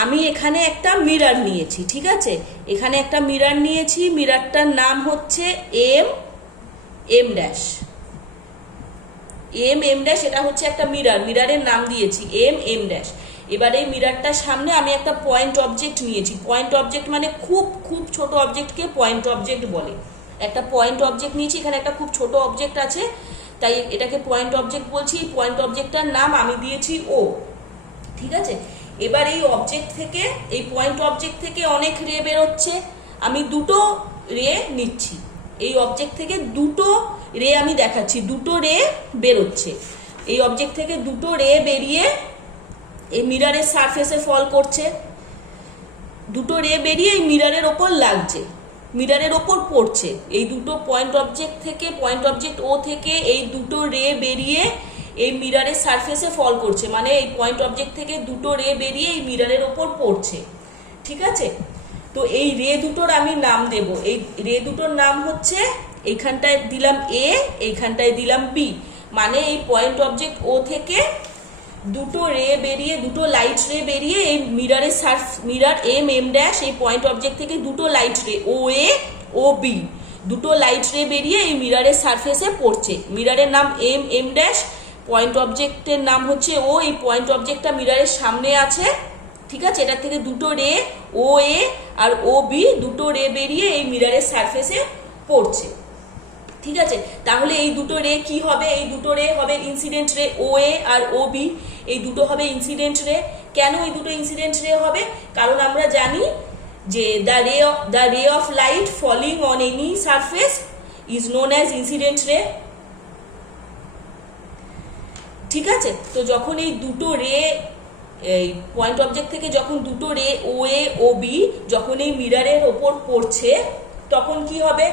আমি এখানে একটা মিরার নিয়েছি, ঠিক আছে, এখানে একটা মিরার নিয়েছি, মিরারটার নাম হচ্ছে M M dash, M M dash, এটা হচ্ছে একটা মিরার, মিরারের নাম দিয়েছি এম এম ড্যাশ। এবার এই মিরারটার সামনে আমি একটা পয়েন্ট অবজেক্ট নিয়েছি। পয়েন্ট অবজেক্ট মানে খুব খুব ছোট অবজেক্টকে পয়েন্ট অবজেক্ট বলে। একটা পয়েন্ট অবজেক্ট নিয়েছি, এখানে একটা খুব ছোট অবজেক্ট আছে, তাই এটাকে পয়েন্ট অবজেক্ট বলছি। এই পয়েন্ট অবজেক্টটার নাম আমি দিয়েছি ও, ঠিক আছে। এবার এই অবজেক্ট থেকে, এই পয়েন্ট অবজেক্ট থেকে অনেক রে বেরোচ্ছে, আমি দুটো রে নিচ্ছি। এই অবজেক্ট থেকে দুটো রে আমি দেখাচ্ছি, দুটো রে বেরোচ্ছে। এই অবজেক্ট থেকে দুটো রে বেরিয়ে এই মিরারের সারফেসে ফল করছে, দুটো রে বেরিয়ে এই মিরারের ওপর লাগছে, মিরারের ওপর পড়ছে। এই দুটো পয়েন্ট অবজেক্ট থেকে, পয়েন্ট অবজেক্ট ও থেকে এই দুটো রে বেরিয়ে এই মিরারের সারফেসে ফল করছে, মানে এই পয়েন্ট অবজেক্ট থেকে দুটো রে বেরিয়ে এই মিরারের ওপর পড়ছে, ঠিক আছে। তো এই রে দুটোর আমি নাম দেব। এই রে দুটোর নাম হচ্ছে, এইখানটায় দিলাম এ, এইখানটায় দিলাম বি, মানে এই পয়েন্ট অবজেক্ট ও থেকে দুটো রে বেরিয়ে, দুটো লাইট রে বেরিয়ে এই মিরারের মিরার এম এম ড্যাশ, এই পয়েন্ট অবজেক্ট থেকে দুটো লাইট রে ও এ ও বি, দুটো লাইট রে বেরিয়ে এই মিরারের সারফেসে পড়ছে। মিরারের নাম এম এম ড্যাশ, পয়েন্ট অবজেক্টের নাম হচ্ছে ও, এই পয়েন্ট অবজেক্টটা মিরারের সামনে আছে, ঠিক আছে। এটার থেকে দুটো রে ও এ আর ও বি, দুটো রে বেরিয়ে এই মিরারের সারফেসে পড়ছে, ঠিক আছে। তাহলে এই দুটো রে কি হবে? এই দুটো রে হবে ইনসিডেন্ট রে ও এ আর ও বি, এই দুটো হবে ইনসিডেন্ট রে। কেন এই দুটো ইনসিডেন্ট রে হবে? কারণ আমরা জানি যে the ray of light falling on any surface is known as incident ray, ঠিক আছে। তো যখন এই দুটো রে, এই পয়েন্ট অবজেক্ট থেকে যখন দুটো রে ও এ ও বি যখন এই মিরারের ওপর পড়ছে, তখন কি হবে?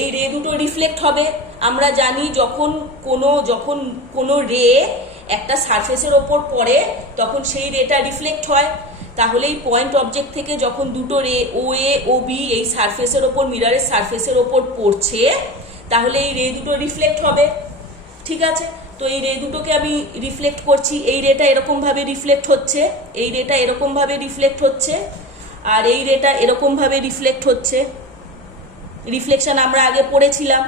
এই রে দুটো রিফ্লেক্ট হবে। আমরা জানি যখন কোনো রে একটা সারফেসের ওপর পড়ে তখন সেই রেটা রিফ্লেক্ট হয়। তাহলে এই পয়েন্ট অবজেক্ট থেকে যখন দুটো রে ও এ ও বি এই সারফেসের ওপর, মিরারের সারফেসের ওপর পড়ছে, তাহলে এই রে দুটো রিফ্লেক্ট হবে, ঠিক আছে। তো এই রে দুটোকে আমি রিফ্লেক্ট করছি, এই রেটা এরকমভাবে রিফ্লেক্ট হচ্ছে, এই রেটা এরকমভাবে রিফ্লেক্ট হচ্ছে, আর এই রেটা এরকমভাবে রিফ্লেক্ট হচ্ছে। রিফ্লেকশন আমরা আগে পড়েছিলাম।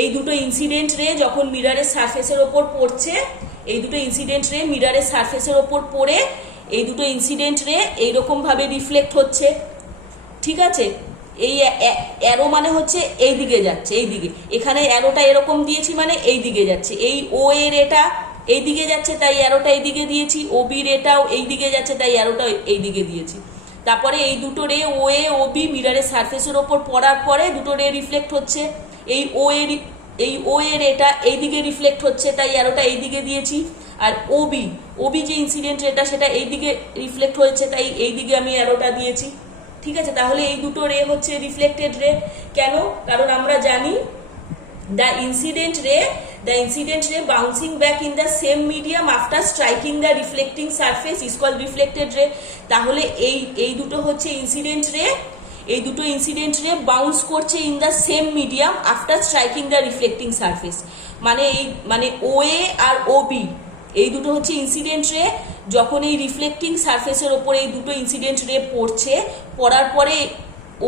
এই দুটো ইনসিডেন্ট রে যখন মিরারের সারফেসের ওপর পড়ছে, এই দুটো ইনসিডেন্ট রে মিরারের সারফেসের ওপর পড়ে এই দুটো ইনসিডেন্ট রে এইরকমভাবে রিফ্লেক্ট হচ্ছে, ঠিক আছে। এই অ্যারো মানে হচ্ছে এই দিকে যাচ্ছে, এই দিকে, এখানে অ্যারোটা এরকম দিয়েছি মানে এই দিকে যাচ্ছে। এই ও এ রেটা এই দিকে যাচ্ছে তাই অ্যারোটা এই দিকে দিয়েছি, ও বি রেটাও এই দিকে যাচ্ছে তাই অ্যারোটা এই দিকে দিয়েছি। তারপরে এই দুটো রে ও এ ও বি মিরারের সারফেসের ওপর পড়ার পরে দুটো রে রিফ্লেক্ট হচ্ছে, এই ও এ রেটা এই দিকে রিফ্লেক্ট হচ্ছে তাই অ্যারোটা এই দিকে দিয়েছি, আর ও বি যে ইনসিডেন্ট রেটা সেটা এই দিকে রিফ্লেক্ট হয়েছে তাই এই দিকে আমি অ্যারোটা দিয়েছি, ঠিক আছে। তাহলে এই দুটো রে হচ্ছে রিফ্লেক্টেড রে। কেন? কারণ আমরা জানি the incident ray bouncing back in the same medium after striking the reflecting surface is called reflected ray. তাহলে এই দুটো হচ্ছে ইনসিডেন্ট রে, এই দুটো ইনসিডেন্ট রে বাউন্স করছে in the same medium after striking the reflecting surface. মানে ও এ আর ও বি এই দুটো হচ্ছে ইনসিডেন্ট রে, যখন এই রিফ্লেক্টিং সারফেসের ওপর এই দুটো ইনসিডেন্ট রে পড়ছে, পড়ার পরে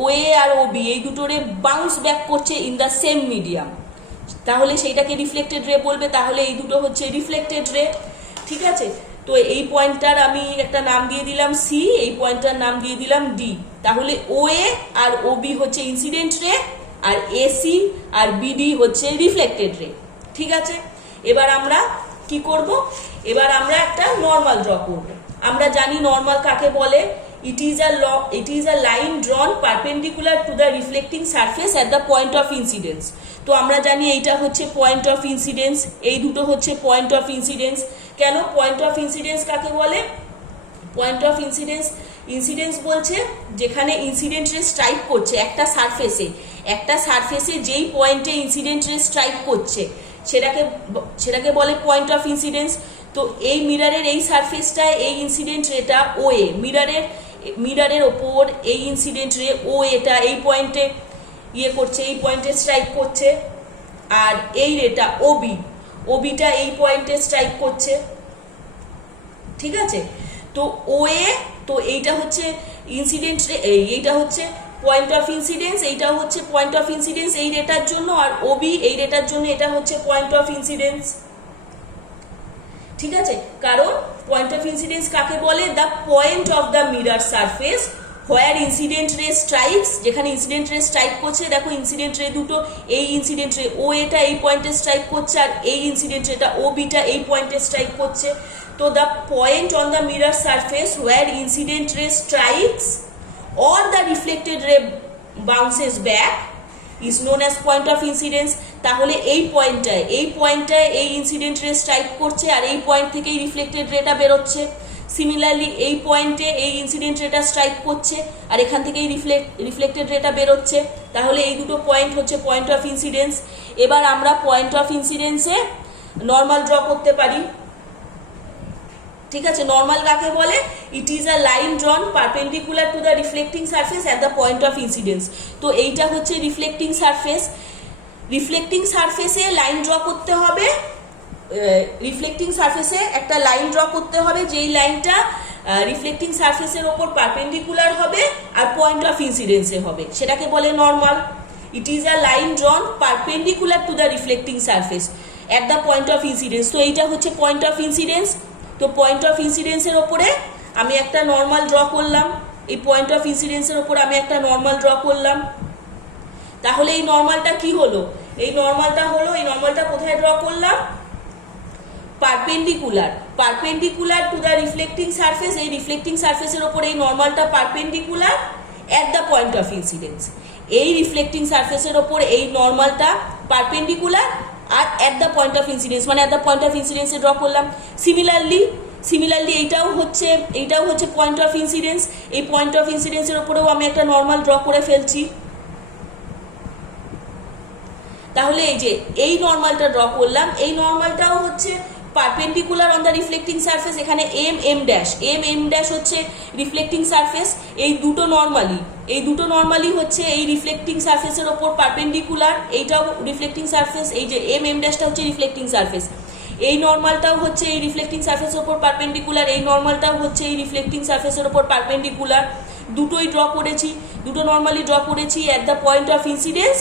ও এ আর ও বি এই দুটো রে বাউন্স ব্যাক করছে ইন দ্য সেম মিডিয়াম, তাহলে সেইটাকে রিফ্লেক্টেড রে বলবে। তাহলে এই দুটো হচ্ছে রিফ্লেক্টেড রে, ঠিক আছে। তো এই পয়েন্টটার আমি একটা নাম দিয়ে দিলাম সি, এই পয়েন্টটার নাম দিয়ে দিলাম ডি। তাহলে ও এ আর ও বি হচ্ছে ইনসিডেন্ট রে, আর এসি আর বিডি হচ্ছে রিফ্লেক্টেড রে, ঠিক আছে। এবার আমরা কি করব? এবার আমরা একটা নর্মাল ড্র করব। আমরা জানি নর্মাল কাকে বলে। It is a line drawn perpendicular to the reflecting surface at the point of incidence. তো আমরা জানি এইটা হচ্ছে পয়েন্ট অফ ইনসিডেন্স, এই দুটো হচ্ছে পয়েন্ট অফ ইনসিডেন্স। কেন পয়েন্ট অফ ইনসিডেন্স কাকে বলে? পয়েন্ট অফ ইনসিডেন্স বলছে যেখানে ইনসিডেন্ট রে স্ট্রাইক করছে একটা সারফেসে যেই পয়েন্টে ইনসিডেন্ট রে স্ট্রাইক করছে সেটাকে বলে পয়েন্ট অফ ইনসিডেন্স। তো এই মিরারের এই সারফেসটায় এই ইনসিডেন্ট রেটা ও এ, মিরারের ওপর এই ইনসিডেন্ট রে ও এটা এই পয়েন্টে করছে, এই পয়েন্টে স্ট্রাইক করছে, আর এই রেটা ওবিটা এই পয়েন্টে স্ট্রাইক করছে, ঠিক আছে। তো ও এ, তো এইটা হচ্ছে ইনসিডেন্ট রে, এইটা হচ্ছে পয়েন্ট অফ ইনসিডেন্স, এইটাও হচ্ছে পয়েন্ট অফ ইনসিডেন্স এই রেটার জন্য, আর ওবি এই রেটার জন্য এটা হচ্ছে পয়েন্ট অফ ইনসিডেন্স। ঠিক আছে, কারণ পয়েন্ট অফ ইনসিডেন্স কাকে বলে? The point of the mirror surface where incident রে স্ট্রাইকস, যেখানে ইনসিডেন্ট রে স্ট্রাইক করছে, দেখো ইনসিডেন্ট রে দুটো, এই ইনসিডেন্ট রে ও এটা এই পয়েন্টে স্ট্রাইক করছে, আর এই ইনসিডেন্ট রেটা ও বিটা এই পয়েন্টে স্ট্রাইক করছে। তো the point on the mirror surface where incident রে strikes or the reflected ray bounces back is known as point of incidence। তাহলে এই পয়েন্টটায় এই ইনসিডেন্ট রে স্ট্রাইক করছে, আর এই পয়েন্ট থেকেই রিফ্লেক্টেড রেটা বেরোচ্ছে। সিমিলারলি এই পয়েন্টে এই ইনসিডেন্ট রেটা স্ট্রাইক করছে, আর এখান থেকেই রিফ্লেক্টেড রেটা বেরোচ্ছে। তাহলে এই দুটো পয়েন্ট হচ্ছে পয়েন্ট অফ ইনসিডেন্স। এবার আমরা পয়েন্ট অফ ইনসিডেন্সে নর্মাল ড্র করতে পারি। ঠিক আছে, নর্মাল কাকে বলে? It is a line ড্রন perpendicular to the reflecting surface at the point of incidence. তো এইটা হচ্ছে রিফ্লেক্টিং সারফেস। রিফ্লেক্টিং সারফেসে লাইন ড্র করতে হবে, রিফ্লেক্টিং সারফেসে একটা লাইন ড্র করতে হবে, যেই লাইনটা রিফ্লেক্টিং সারফেসের ওপর পারপেন্ডিকুলার হবে আর পয়েন্ট অফ ইনসিডেন্সে হবে, সেটাকে বলে normal. It is a line ড্রন perpendicular to the reflecting surface at the point of incidence. তো এইটা হচ্ছে পয়েন্ট অফ ইনসিডেন্স। তো পয়েন্ট অফ ইনসিডেন্সের ওপরে আমি একটা নর্মাল ড্র করলাম, এই পয়েন্ট অফ ইনসিডেন্সের ওপরে আমি একটা নর্মাল ড্র করলাম। তাহলে এই নর্মালটা কি হলো? এই নর্মালটা কোথায় ড্র করলাম? Perpendicular to the reflecting surface. এই রিফ্লেক্টিং সারফেসের ওপরে এই নর্মালটা perpendicular at the point of incidence. এই রিফ্লেক্টিং সারফেসের ওপর এই নর্মালটা পারপেন্ডিকুলার আর at the point of incidence, মানে অ্যাট দ্য পয়েন্ট অফ ইনসিডেন্সে ড্র করলাম। সিমিলারলি এইটাও হচ্ছে পয়েন্ট অফ ইনসিডেন্স। এই পয়েন্ট অফ ইনসিডেন্সের ওপরেও আমি একটা নর্মাল ড্র করে ফেলছি। তাহলে এই যে এই নর্মালটা ড্র করলাম, এই নর্মালটাও হচ্ছে perpendicular on the reflecting surface. এখানে এম ড্যাশ হচ্ছে রিফ্লেক্টিং সারফেস। এই দুটো নর্মালি হচ্ছে এই রিফ্লেক্টিং সারফেসের ওপর পারপেন্ডিকুলার, এইটাও রিফ্লেক্টিং সারফেস। এই যে এম ড্যাশটা হচ্ছে রিফ্লেক্টিং সারফেস, এই নর্মালটাও হচ্ছে এই রিফ্লেক্টিং সারফেসের ওপর পারপেন্ডিকুলার, এই নর্মালটাও হচ্ছে এই রিফ্লেক্টিং সারফেসের ওপর পারপেন্ডিকুলার। দুটো নর্মালি ড্র করেছি at the point of incidence.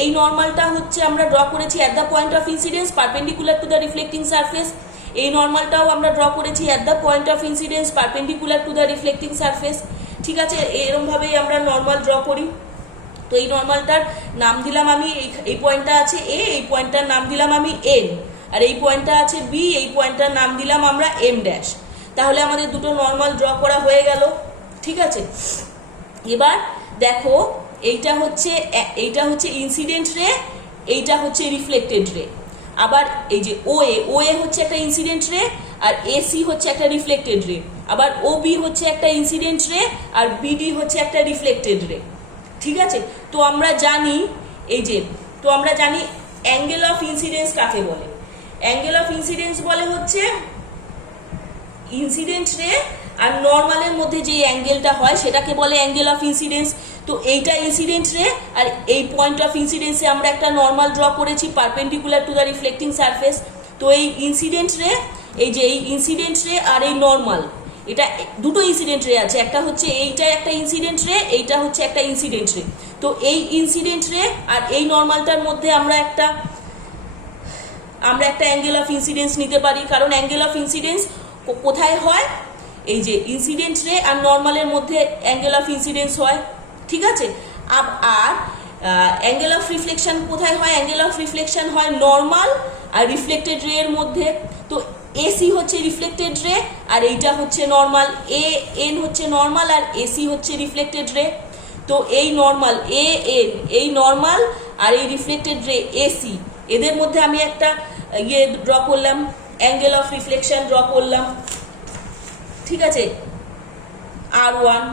এই নর্মালটা হচ্ছে আমরা ড্র করেছি at the point of incidence perpendicular to the reflecting surface. এই নর্মালটাও আমরা ড্র করেছি at the point of incidence perpendicular to the reflecting surface. ঠিক আছে, এরকমভাবেই আমরা নর্মাল ড্র করি। তো এই নর্মালটার নাম দিলাম আমি, এই পয়েন্টটা আছে এ, এই পয়েন্টটার নাম দিলাম আমি এন, আর এই পয়েন্টটা আছে বি, এই পয়েন্টটার নাম দিলাম আমরা এম ড্যাশ। তাহলে আমাদের দুটো নর্মাল ড্র করা হয়ে গেল। ঠিক আছে, এবার দেখো এইটা হচ্ছে ইনসিডেন্ট রে, এইটা হচ্ছে রিফ্লেক্টেড রে। আবার এই যে ওএ হচ্ছে একটা ইনসিডেন্ট রে, আর এসি হচ্ছে একটা রিফ্লেক্টেড রে। আবার ওবি হচ্ছে একটা ইনসিডেন্ট রে, আর বিডি হচ্ছে একটা রিফ্লেক্টেড রে। ঠিক আছে, তো আমরা জানি অ্যাঙ্গেল অফ ইনসিডেন্স কাকে বলে? অ্যাঙ্গেল অফ ইনসিডেন্স বলে হচ্ছে ইনসিডেন্ট রে আর নর্মালের মধ্যে যে অ্যাঙ্গেলটা হয় সেটাকে বলে অ্যাঙ্গেল অফ ইনসিডেন্স। তো এইটা ইনসিডেন্ট রে, আর এই পয়েন্ট অফ ইনসিডেন্সে আমরা একটা নর্মাল ড্র করেছি perpendicular to the reflecting surface. তো এই ইনসিডেন্ট রে আর এই নর্মাল, এটা দুটো ইনসিডেন্ট রে আছে, একটা হচ্ছে এইটা একটা ইনসিডেন্ট রে, এইটা হচ্ছে একটা ইনসিডেন্ট রে। তো এই ইনসিডেন্ট রে আর এই নর্মালটার মধ্যে আমরা একটা অ্যাঙ্গেল অফ ইনসিডেন্স নিতে পারি, কারণ অ্যাঙ্গেল অফ ইনসিডেন্স কোথায় হয়? এই যে ইনসিডেন্ট রে আর নর্মালের মধ্যে অ্যাঙ্গেল অফ ইনসিডেন্স হয়। ঠিক আছে, আর অ্যাঙ্গেল অফ রিফ্লেকশন কোথায় হয়? অ্যাঙ্গেল অফ রিফ্লেকশন হয় নর্মাল আর রিফ্লেক্টেড রে এর মধ্যে। তো এসি হচ্ছে রিফ্লেক্টেড রে, আর এইটা হচ্ছে নর্মাল। এন হচ্ছে নর্মাল, আর এসি হচ্ছে রিফ্লেক্টেড রে। তো এই নর্মাল এই নর্মাল আর এই রিফ্লেক্টেড রে এসি, এদের মধ্যে আমি একটা ড্র করলাম, অ্যাঙ্গেল অফ রিফ্লেকশন ড্র করলাম। ঠিক আছে, R1।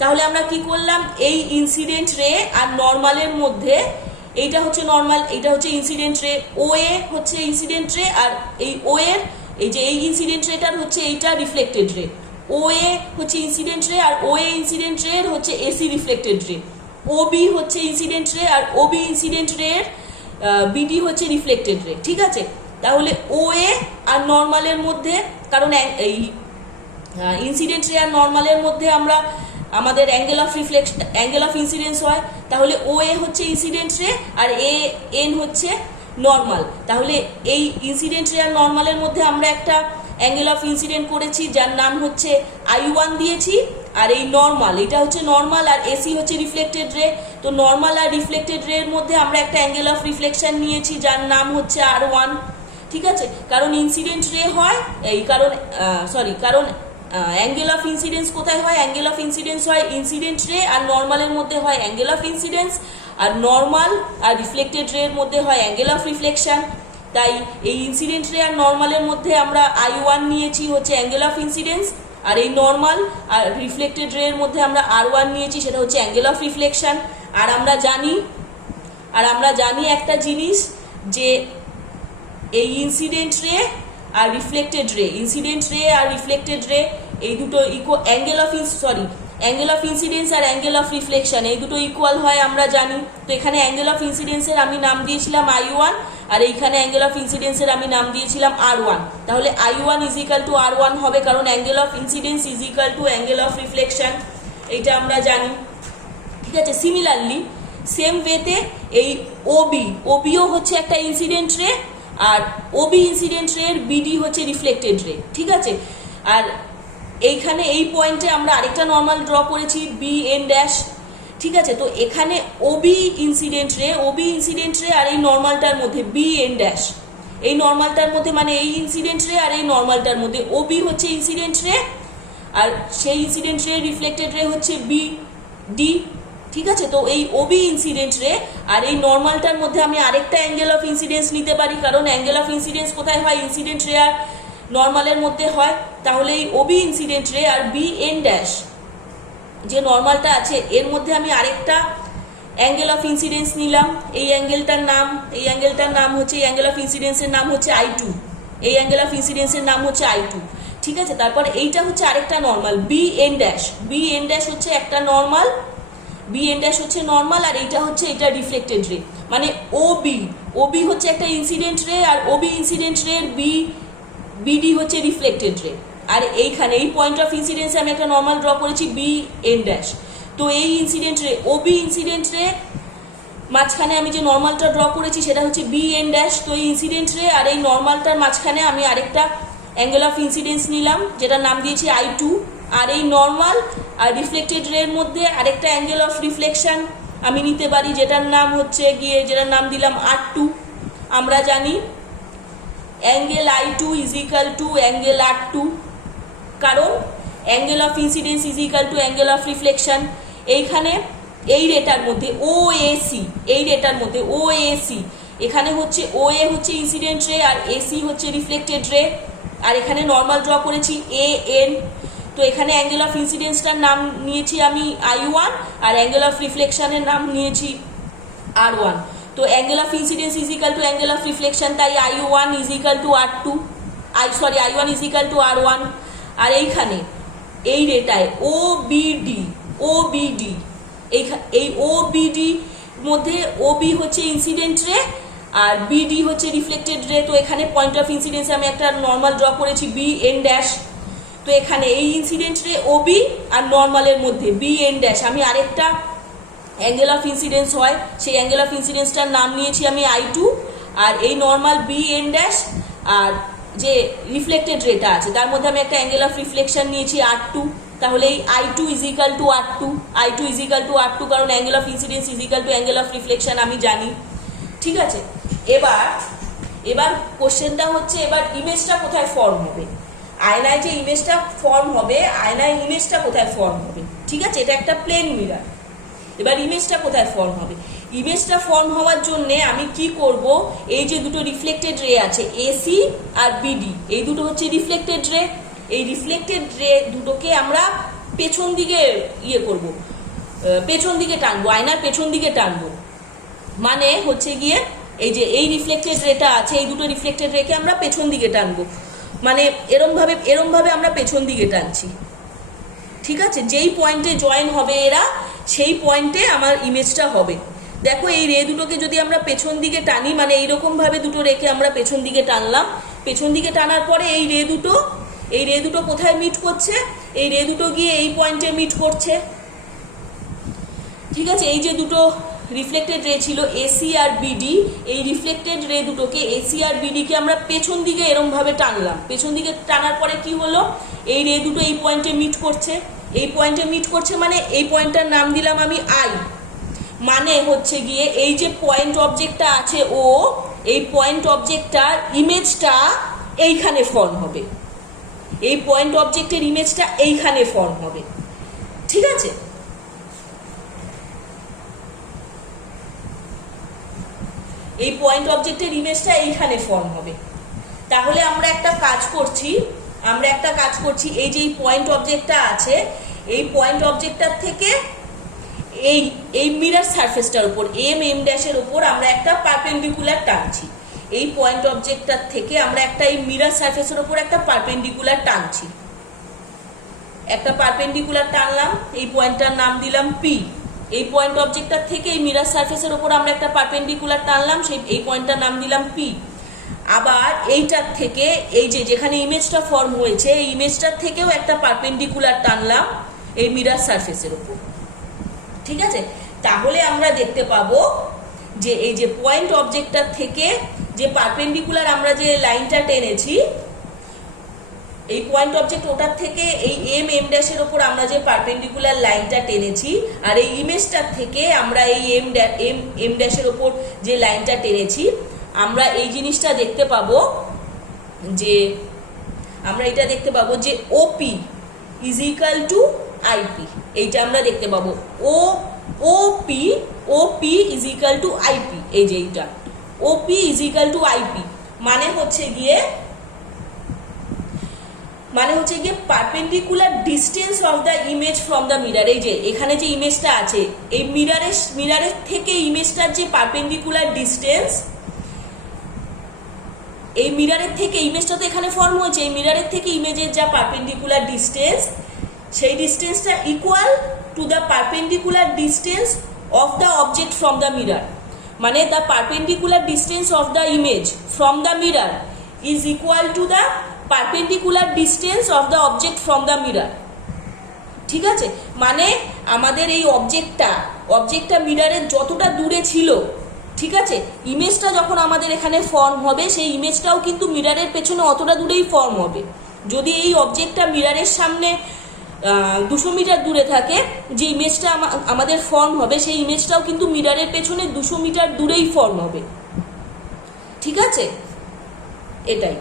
তাহলে আমরা কি করলাম? এই ইনসিডেন্ট রে আর নর্মালের মধ্যে, এইটা হচ্ছে নর্মাল, এইটা হচ্ছে ইনসিডেন্ট রে, ওএ হচ্ছে ইনসিডেন্ট রে, আর এই ও এর এই ইনসিডেন্ট রেটার হচ্ছে এইটা রিফ্লেক্টেড রে। ওএ হচ্ছে ইনসিডেন্ট রে, আর ওএ ইনসিডেন্ট রে হচ্ছে এসি রিফ্লেক্টেড রে। ওবি হচ্ছে ইনসিডেন্ট রে, আর ওবি ইনসিডেন্ট রে বিডি হচ্ছে রিফ্লেক্টেড রে। ঠিক আছে, তাহলে ও এ আর নর্মালের মধ্যে, কারণ এই ইনসিডেন্ট রে আর নর্মালের মধ্যে আমরা আমাদের অ্যাঙ্গেল অফ ইনসিডেন্স হয়, তাহলে ও এ হচ্ছে incident ray R A N হচ্ছে নর্মাল। তাহলে এই ইনসিডেন্ট রে আর নর্মালের মধ্যে আমরা একটা অ্যাঙ্গেল অফ ইনসিডেন্ট করেছি যার নাম হচ্ছে I1 দিয়েছি, আর এই নর্মাল, এটা হচ্ছে নর্মাল আর এসি হচ্ছে রিফ্লেক্টেড রে। তো নর্মাল আর রিফ্লেক্টেড রে এর মধ্যে আমরা একটা অ্যাঙ্গেল অফ রিফ্লেকশন নিয়েছি যার নাম হচ্ছে R1। ঠিক আছে, কারণ ইনসিডেন্ট রে হয় এই কারণ অ্যাঙ্গেল অফ ইনসিডেন্স কোথায় হয়? অ্যাঙ্গেল অফ ইনসিডেন্স হয় ইনসিডেন্ট রে আর নর্মালের মধ্যে হয় অ্যাঙ্গেল অফ ইনসিডেন্স, আর নর্মাল আর রিফ্লেক্টেড রে এর মধ্যে হয় অ্যাঙ্গেল অফ রিফ্লেকশন। তাই এই ইনসিডেন্ট রে আর নর্মালের মধ্যে আমরা I1 নিয়েছি হচ্ছে অ্যাঙ্গেল অফ ইনসিডেন্স, আর এই নর্মাল আর রিফ্লেক্টেড রে এর মধ্যে আমরা R1 নিয়েছি, সেটা হচ্ছে অ্যাঙ্গেল অফ রিফ্লেকশন। আর আমরা জানি একটা জিনিস, যে এই ইনসিডেন্ট রে আর রিফ্লেক্টেড রে, এই দুটো অ্যাঙ্গেল অফ ইনসিডেন্স আর অ্যাঙ্গেল অফ রিফ্লেকশন এই দুটো ইকুয়াল হয় আমরা জানি। তো এখানে অ্যাঙ্গেল অফ ইনসিডেন্সের আমি নাম দিয়েছিলাম I1, আর এইখানে অ্যাঙ্গেল অফ ইনসিডেন্সের আমি নাম দিয়েছিলাম R1। তাহলে I1 is equal to R1 হবে, কারণ angle of incidence is equal to angle of reflection, এইটা আমরা জানি। ঠিক আছে, সিমিলারলি সেম ওয়েতে এই ওবিও হচ্ছে একটা ইনসিডেন্ট রে, আর ওবি ইনসিডেন্ট রে এর বিডি হচ্ছে রিফ্লেক্টেড রে। ঠিক আছে, আর এইখানে এই পয়েন্টে আমরা আরেকটা নর্মাল ড্র করেছি বি এন ড্যাশ। ঠিক আছে, তো এখানে ওবি ইনসিডেন্ট রে আর এই নর্মালটার মধ্যে বি এন ড্যাশ, এই নর্মালটার মধ্যে মানে এই ইনসিডেন্ট রে আর এই নর্মালটার মধ্যে ওবি হচ্ছে ইনসিডেন্ট রে, আর সেই ইনসিডেন্ট রে রিফ্লেক্টেড রে হচ্ছে বি ডি। ঠিক আছে, তো এই ওবি ইনসিডেন্ট রে আর এই নর্মালটার মধ্যে আমি আরেকটা অ্যাঙ্গেল অফ ইনসিডেন্স নিতে পারি, কারণ অ্যাঙ্গেল অফ ইনসিডেন্স কোথায় হয়? ইনসিডেন্ট রে আর নর্মালের মধ্যে হয়। তাহলে এই ওবি ইনসিডেন্ট রে আর বি এন ড্যাশ যে নর্মালটা আছে এর মধ্যে আমি আরেকটা অ্যাঙ্গেল অফ ইনসিডেন্স নিলাম। এই অ্যাঙ্গেলটার নাম হচ্ছে, এই অ্যাঙ্গেল অফ ইনসিডেন্সের নাম হচ্ছে I2, এই অ্যাঙ্গেল অফ ইনসিডেন্সের নাম হচ্ছে I2। ঠিক আছে, তারপর এইটা হচ্ছে আরেকটা নর্মাল বি এন ড্যাশ হচ্ছে একটা নর্মাল, আর এইটা হচ্ছে এটা রিফ্লেক্টেড রে, মানে ওবি হচ্ছে একটা ইনসিডেন্ট রে, আর ওবি ইনসিডেন্ট রে বিডি হচ্ছে রিফ্লেক্টেড রে। আর এইখানে এই পয়েন্ট অফ ইনসিডেন্সে আমি একটা নর্মাল ড্র করেছি বি এন ড্যাশ। তো এই ইনসিডেন্ট রে ওবি ইনসিডেন্ট রে মাঝখানে আমি যে নর্মালটা ড্র করেছি সেটা হচ্ছে বি এন ড্যাশ। তো এই ইনসিডেন্ট রে আর এই নর্মালটার মাঝখানে আমি আরেকটা অ্যাঙ্গেল অফ ইনসিডেন্স নিলাম যেটার নাম দিয়েছি I2, আর এই নর্মাল আর রিফ্লেক্টেড রে এর মধ্যে আরেকটা অ্যাঙ্গেল অফ রিফ্লেকশন আমি নিতে পারি যেটার নাম দিলাম R2। আমরা জানি angle I2 is equal to angle R2, কারণ angle of incidence is equal to angle of reflection. এইখানে এই রেটার মধ্যে OAC, এখানে হচ্ছে OA হচ্ছে ইনসিডেন্ট রে আর AC হচ্ছে রিফ্লেক্টেড রে, আর এখানে নর্মাল ড্র করেছি AN। তো এখানে অ্যাঙ্গেল অফ ইনসিডেন্সটার নাম নিয়েছি আমি I1, আর অ্যাঙ্গেল অফ রিফ্লেকশনের নাম নিয়েছি R1। তো angle of incidence is equal to angle of reflection, তাই I1 is equal to I1 is equal to R1। আর এইখানে এই রেটায় OBD, এই OBD মধ্যে OB হচ্ছে ইনসিডেন্ট রে আর BD হচ্ছে রিফ্লেক্টেড রে। তো এখানে পয়েন্ট অফ ইনসিডেন্সে আমি একটা নর্মাল ড্র করেছি বি এন ড্যাশ। তো এখানে এই ইনসিডেন্ট রে OB আর নর্মালের মধ্যে বি এন ড্যাশ আমি আরেকটা অ্যাঙ্গেল অফ ইনসিডেন্স হয়, সেই অ্যাঙ্গেল অফ ইনসিডেন্সটার নাম নিয়েছি আমি I2, আর এই নর্মাল বি এন ড্যাশ আর যে রিফ্লেক্টেড রেটা আছে তার মধ্যে আমি একটা অ্যাঙ্গেল অফ রিফ্লেকশন নিয়েছি R2। তাহলে এই I2 is equal to R2, কারণ angle of incidence is equal to angle of reflection আমি জানি। ঠিক আছে, এবার কোশ্চেনটা হচ্ছে এবার ইমেজটা কোথায় ফর্ম হবে, আয়নায় যে ইমেজটা ফর্ম হবে, আয়নায় ইমেজটা কোথায় ফর্ম হবে। ঠিক আছে, এটা একটা প্লেন মিরর। এবার ইমেজটা কোথায় ফর্ম হবে? ইমেজটা ফর্ম হওয়ার জন্য আমি কি করব, এই যে দুটো রিফ্লেক্টেড রে আছে AC আর BD, এই দুটো হচ্ছে রিফ্লেক্টেড রে। এই রিফ্লেক্টেড রে দুটোকে আমরা পেছন দিকে পেছন দিকে টানবো, আয়নার পেছন দিকে টানবো। মানে হচ্ছে গিয়ে এই যে এই রিফ্লেক্টেড রেটা আছে, এই দুটো রিফ্লেক্টেড রেকে আমরা পেছন দিকে টানবো, মানে এরম ভাবে আমরা পেছন দিকে টানছি। ঠিক আছে, যেই পয়েন্টে জয়েন হবে এরা সেই পয়েন্টে আমার ইমেজটা হবে। দেখো এই রে দুটোকে যদি আমরা পেছন দিকে টানি, মানে এইরকম ভাবে দুটো রেখে আমরা পেছন দিকে টানলাম, পেছন দিকে টানার পরে এই রে দুটো কোথায় মিট করছে? এই রে দুটো গিয়ে এই পয়েন্টে মিট করছে। ঠিক আছে, এই যে দুটো রিফ্লেক্টেড রে ছিল এসি আর বিডি, এই রিফ্লেক্টেড রে দুটোকে এসি আর বিডিকে আমরা পেছন দিকে এরম ভাবে টানলাম। পেছন দিকে টানার পরে কি হলো? এই রে দুটো এই পয়েন্টে মিট করছে। এই পয়েন্টে মিট করছে মানে এই পয়েন্টটার নাম দিলাম আমি আই। মানে হচ্ছে গিয়ে এই যে পয়েন্ট অবজেক্টটা আছে ও, এই পয়েন্ট অবজেক্টটার ইমেজটা এইখানে ফর্ম হবে। এই পয়েন্ট অবজেক্টের ইমেজটা এইখানে ফর্ম হবে। ঠিক আছে, এই পয়েন্ট অবজেক্টের ইমেজটা এইখানে ফর্ম হবে। তাহলে আমরা একটা কাজ করছি, এই যে এই পয়েন্ট অবজেক্টটা আছে, এই পয়েন্ট অবজেক্টটার থেকে এই মিরর সারফেসটার উপর এম ড্যাশের উপর আমরা একটা পারপেন্ডিকুলার টানছি। এই পয়েন্ট অবজেক্টটার থেকে আমরা একটা এই মিরর সারফেসের উপর একটা পারপেন্ডিকুলার টানছি। একটা পারপেন্ডিকুলার টানলাম, এই পয়েন্টটার নাম দিলাম পি। এই পয়েন্ট অবজেক্টটার থেকে এই মিরর সারফেসের উপর আমরা একটা পারপেন্ডিকুলার টানলাম, এই পয়েন্টটার নাম দিলাম পি। আবার এইটার থেকে এই যে যেখানে ইমেজটা ফর্ম হয়েছে এই ইমেজটার থেকেও একটা পারপেন্ডিকুলার টানলাম এই মিরর সারফেসের উপর। ঠিক আছে, তাহলে আমরা দেখতে পাবো যে এই যে পয়েন্ট অবজেক্টটার থেকে যে পারপেন্ডিকুলার আমরা যে লাইনটা টেনেছি, এই পয়েন্ট অবজেক্ট ওটার থেকে এই এম ড্যাশের ওপর আমরা যে পারপেন্ডিকুলার লাইনটা টেনেছি, আর এই ইমেজটার থেকে আমরা এই এম ড্যাশের ওপর যে লাইনটা টেনেছি, আমরা এই জিনিসটা দেখতে পাবো যে আমরা এটা দেখতে পাবো যে ওপি ইজ ইকুয়াল টু আইপি। এইটা আমরা দেখতে পাবো ওপি ইজ ইকুয়াল টু আইপি। এই যে এইটা ওপি ইজ ইকুয়াল টু আইপি মানে হচ্ছে গিয়ে perpendicular distance of the image from the mirror. এই যে এখানে যে ইমেজটা আছে, এই মিররের থেকে ইমেজটার যে পারপেন্ডিকুলার ডিস্টেন্স, এই মিররের থেকে ইমেজটা তো এখানে ফর্ম হয়েছে, এই মিররের থেকে ইমেজের যা পারপেন্ডিকুলার ডিস্টেন্স, সেই ডিস্টেন্সটা equal to the perpendicular distance of the object from the mirror. মানে the perpendicular distance of the image from the mirror is equal to the perpendicular distance of the object from the mirror. ঠিক আছে, মানে আমাদের এই অবজেক্টটা মিররের যতটা দূরে ছিল, ঠিক আছে, ইমেজটা যখন আমাদের এখানে ফর্ম হবে সেই ইমেজটাও কিন্তু মিররের পেছনে অতটা দূরেই ফর্ম হবে। যদি এই অবজেক্টটা মিররের সামনে 200 মিটার দূরে থাকে, যে ইমেজটা আমাদের ফর্ম হবে সেই ইমেজটাও কিন্তু মিররের পেছনে 200 মিটার দূরেই ফর্ম হবে। ঠিক আছে, এটাই।